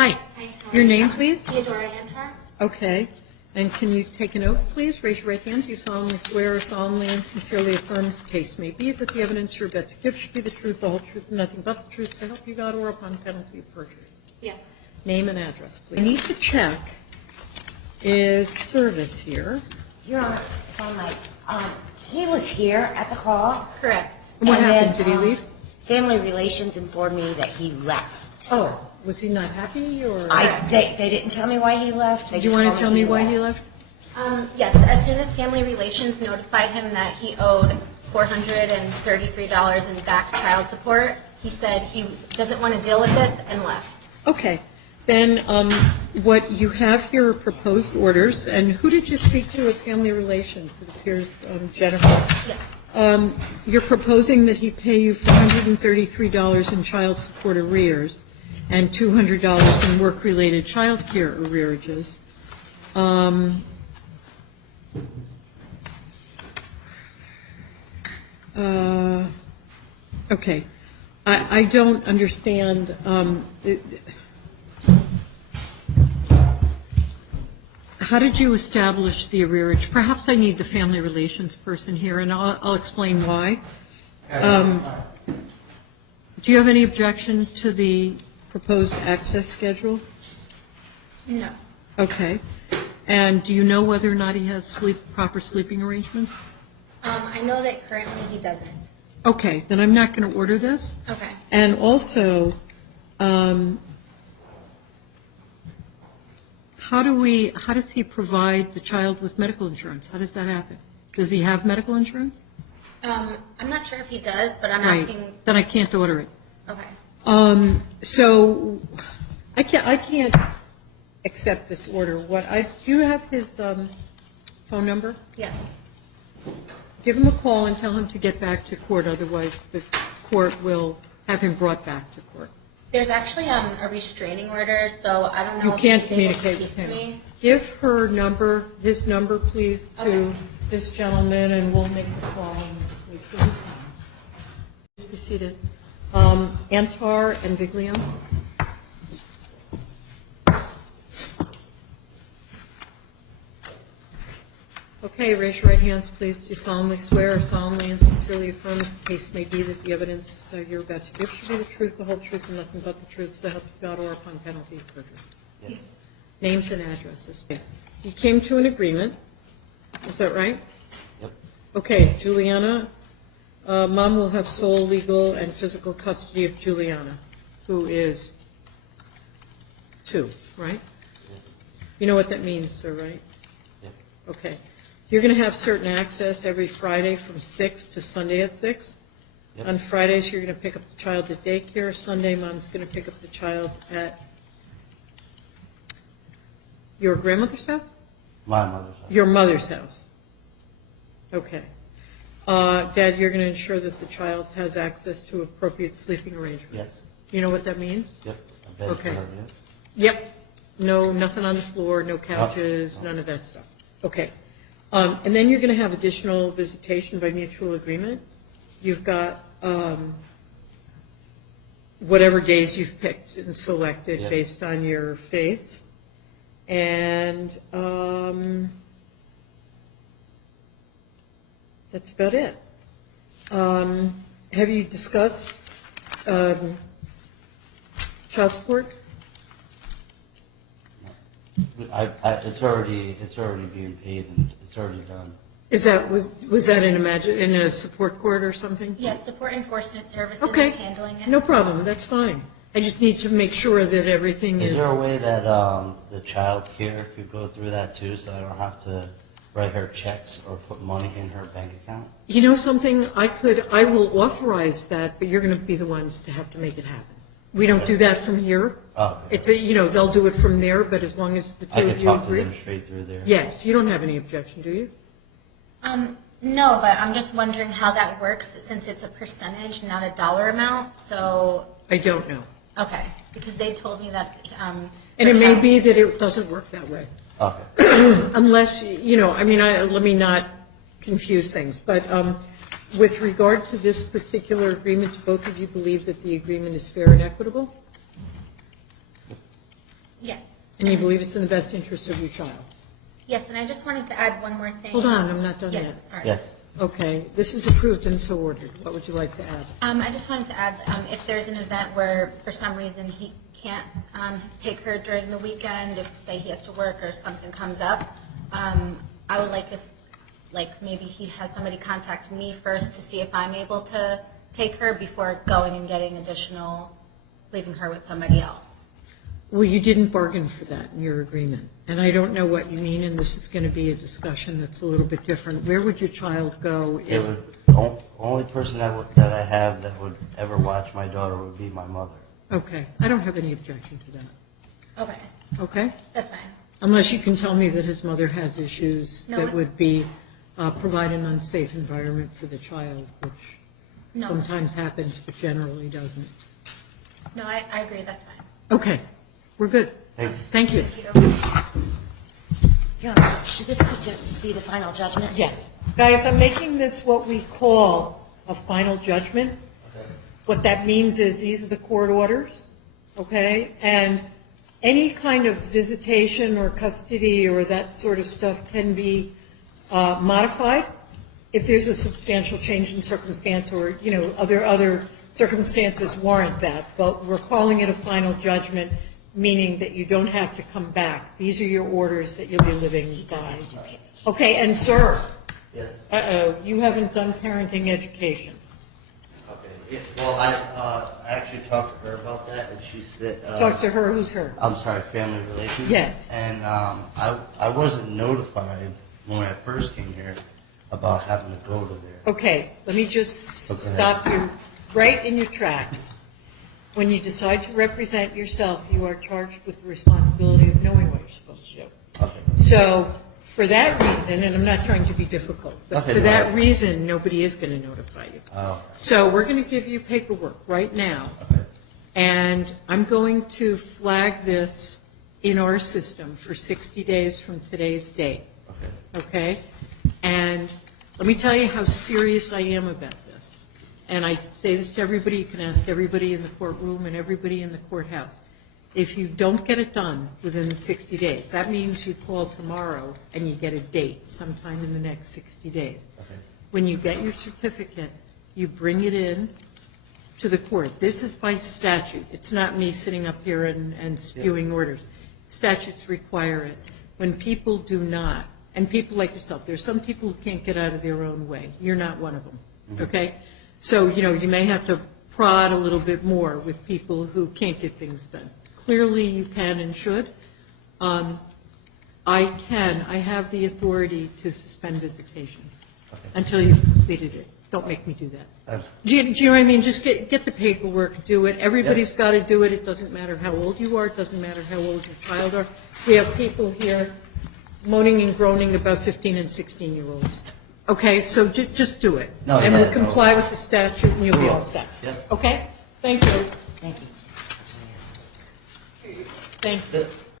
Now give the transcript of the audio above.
Hi. Hi. Your name, please? Theodora Antar. Okay. And can you take an oath, please? Raise your right hand. Do you solemnly swear or solemnly and sincerely affirm, as the case may be, that the evidence you're about to give should be the truth, the whole truth, and nothing but the truth, so help you God, or upon penalty of perjury? Yes. Name and address, please. I need to check, is Service here? Your Honor, if I might, he was here at the hall. Correct. What and happened? then, Did he leave? Family Relations informed me that he left. Oh, was he not happy, or? They didn't tell me why he left. Do you want to tell me why he left? Yes, as soon as Family Relations notified him that he owed $433 in back child support, he said he doesn't want to deal with this and left. Okay. Then what you have here are proposed orders. And who did you speak to at Family Relations? It appears Jennifer. Yes. You're proposing that he pay you $433 in child support arrears and $200 in work-related child care arrearages. Okay. I don't understand. How did you establish the arrearage? Perhaps I need the Family Relations person here, and I'll explain why. Do you have any objection to the proposed access schedule? No. Okay. And do you know whether or not he has proper sleeping arrangements? I know that currently he doesn't. Okay, then I'm not going to order this. Okay. And also, how does he provide the child with medical insurance? How does that happen? Does he have medical insurance? I'm not sure if he does, but I'm Right. asking. Then I can't order it. Okay. So I can't accept this order. Do you have his phone number? Yes. Give him a call and tell him to get back to court. Otherwise, the court will have him brought back to court. There's actually a restraining order, so I don't know You if can't he's able to communicate speak with to him. me. Give his number, please, to Okay. this gentleman, and we'll make the call and wait for his comes. Please be seated. Antar and Viglione. Okay, raise your right hands, please. Do you solemnly swear or solemnly and sincerely affirm, as the case may be, that the evidence you're about to give should be the truth, the whole truth, and nothing but the truth, so help you God, or upon penalty of perjury? Yes. Names and addresses. You came to an agreement. Is that right? Yep. Okay, Juliana, Mom will have sole legal and physical custody of Juliana, who is 2, right? Yes. You know what that means, sir, right? Yep. Okay. You're going to have certain access every Friday from 6 to Sunday at 6. Yep. On Fridays, you're going to pick up the child at daycare. Sunday, Mom's going to pick up the child at your grandmother's house? My mother's house. Your mother's house. Okay. Dad, you're going to ensure that the child has access to appropriate sleeping arrangements. Yes. You know what that means? Yep. A bed Okay. for her, yes. Yep. No, nothing on the floor, no couches, No. none of that stuff. Okay. And then you're going to have additional visitation by mutual agreement. You've got whatever days you've picked and selected Yep. based on your faith. And that's about it. Have you discussed child support? It's already being paid and it's already done. Was that in a support court or something? Yes, Support Enforcement Services Okay. is handling it. No problem. That's fine. I just need to make sure that everything is. Is there a way that the child care could go through that too, so I don't have to write her checks or put money in her bank account? You know something? I will authorize that, but you're going to be the ones to have to make it happen. We don't do that from here. Oh, okay. It's they'll do it from there, but as long as the I two could of you talk to agree. them straight through there. Yes, you don't have any objection, do you? No, but I'm just wondering how that works since it's a percentage, not a dollar amount. So, I don't know. okay, because they told me that. And it may be that it doesn't work that way. Okay. Unless, let me not confuse things, but with regard to this particular agreement, do both of you believe that the agreement is fair and equitable? Yes. And you believe it's in the best interest of your child? Yes, and I just wanted to add one more thing. Hold on, I'm not done yet. Yes, sorry. Yes. Okay, this is approved and so ordered. What would you like to add? I just wanted to add, if there's an event where, for some reason, he can't take her during the weekend, if, say, he has to work or something comes up, I would like if, maybe he has somebody contact me first to see if I'm able to take her before going and getting leaving her with somebody else. Well, you didn't bargain for that in your agreement, and I don't know what you mean, and this is going to be a discussion that's a little bit different. Where would your child go if... Only person that I have that would ever watch my daughter would be my mother. Okay, I don't have any objection to that. Okay, Okay? that's fine. Unless you can tell me that his mother has issues No, that would be, provide an unsafe environment for the child, which No. sometimes happens, but generally doesn't. No, I agree, that's fine. Okay, we're good. Thanks. Thank you. Thank you. Your Honor, should this be the final judgment? Yes. Guys, I'm making this what we call a final judgment. What that means is these are the court orders, okay? And any kind of visitation or custody or that sort of stuff can be modified if there's a substantial change in circumstance or, you know, other circumstances warrant that. But we're calling it a final judgment, meaning that you don't have to come back. These are your orders that you'll be living He does by. have to do paper. Okay, and sir, Yes. you haven't done parenting education. Okay. Yeah, well, I actually talked to her about that, and she said... Talk to her, who's her? I'm sorry, family relations. Yes. And I wasn't notified when I first came here about having to go to there. Okay, let me just Okay. stop you right in your tracks. When you decide to represent yourself, you are charged with the responsibility of knowing what you're supposed to do. Okay. So, for that reason, and I'm not trying to be difficult, but Okay, for that right. reason, nobody is going to notify you. Oh. So we're going to give you paperwork right now, Okay. and I'm going to flag this in our system for 60 days from today's date, Okay. okay? And let me tell you how serious I am about this. And I say this to everybody, you can ask everybody in the courtroom and everybody in the courthouse. If you don't get it done within 60 days, that means you call tomorrow and you get a date sometime in the next 60 days. Okay. When you get your certificate, you bring it in to the court. This is by statute. It's not me sitting up here and spewing orders. Statutes require it. When people do not, and people like yourself, there's some people who can't get out of their own way. You're not one of them, okay? So, you know, you may have to prod a little bit more with people who can't get things done. Clearly, you can and should. I have the authority to suspend visitation until you've completed it. Don't make me do that. Do you know what I mean? Just get the paperwork, do it. Everybody's got to do it. It doesn't matter how old you are. It doesn't matter how old your child are. We have people here moaning and groaning about 15 and 16-year-olds. Okay, so just do it. No, and yeah, we'll comply with the statute and you'll be all set. Yep. Okay? Thank you. Thank you. Thanks.